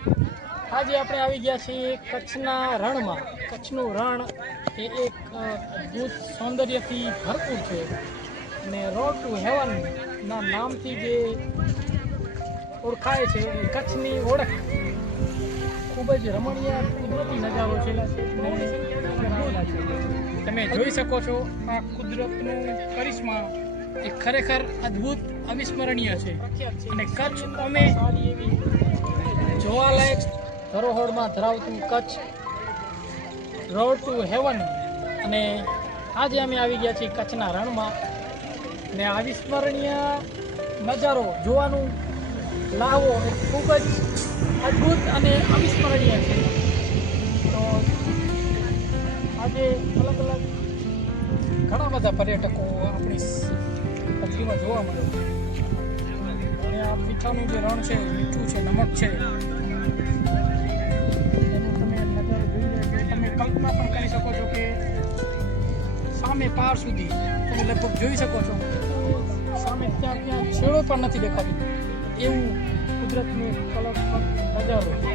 આજે આપણે આવી ગયા છીએ કચ્છના રણમાં. કચ્છનું રણ એ એક અદ્ભુત સૌંદર્યથી ભરપૂર છે અને રોડ ટુ હેવન ના નામથી જે ઓળખાય છે એ કચ્છની ઓળખ ખૂબ જ રમણીય કુદરતી નજારો છે. તમે જોઈ શકો છો આ કુદરતનું કરિશ્મા એ ખરેખર અદ્ભુત અવિસ્મરણીય છે અને કચ્છ અમે જોવાલાયક ધરોહરમાં ધરાવતું કચ્છ રોડ ટુ હેવન. અને આજે અમે આવી ગયા છીએ કચ્છના રણમાં ને અવિસ્મરણીય નજારો જોવાનું લાવો એ ખૂબ જ અદ્ભુત અને અવિસ્મરણીય છે. તો આજે અલગ અલગ ઘણા બધા પર્યટકો આપણી કચ્છમાં જોવા મળે છે અને આ મીઠાનું જે રણ છે મીઠું છે, નમક છે, એનો તમે નજારો જોઈ લો તો તમે કલ્પના પણ કરી શકો છો કે સામે પાર સુધી તમે લગભગ જોઈ શકો છો સામે ત્યાં છેડો પણ નથી દેખાતો એવું કુદરતનું કલર નજારો છે.